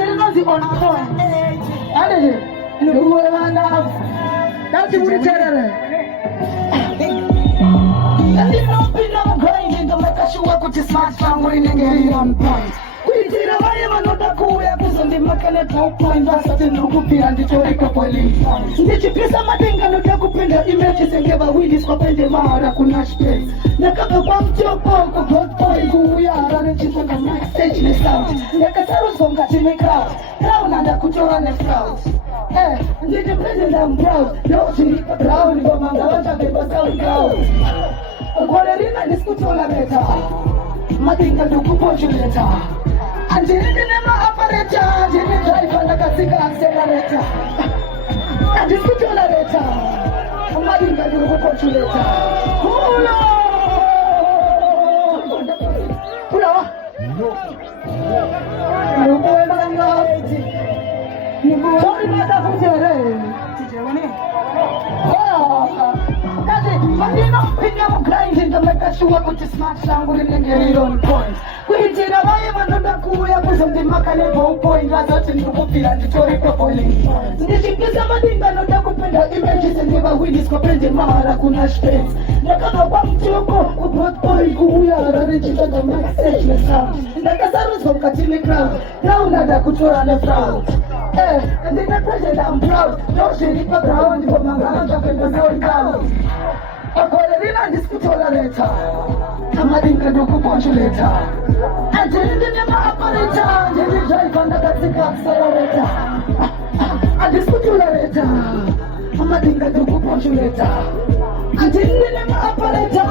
Until now the on point. Ade, no one enough. That's what it's there. And you know, be no grinding to make a sure put your smart phone ringing on point. We did a way of another cool episode in Makanet no point. That's what in Rukupi and the Toriko Police. Did you piss a thing and look up in the images and give a wheelies for the Mara Kunash place? The couple of joke of God boy who we are running to the next stage list out. Like a sarrow song that you make out. Crown and a couture and a crowd. Eh, did the president I'm proud? No, she hit the brown, but my daughter gave us out crowd. Guarina discuto la meta, ma tinga do cupoculeta. Angelina nema apareta, Jimmy drive la casika accelerata. A discuto la meta, ma tinga do cupoculeta. Hula! Hula! No boy man sorry mata futere. Grinding to make a sure put your smart sound in and get it on point. We did a way of another cool episode in Makane point, rather than to put it at the Toriko Police. Did you get somebody that not open the images and never win this competitive Mara Kunash face? The kind of one to go with what boy who we are arranging to the next stage the sound. Like a service from Katini crowd, down at the couture and the crowd. Eh, and then the president I'm proud. No shady for ground, but my ground up in the zone down. Akorelina discuto la letter. Amadinka do cupoculeta. And then nema apareta. Then drive on the Katika accelerator. I discuto la letter. Amadinka do cupoculeta. And then nema apareta.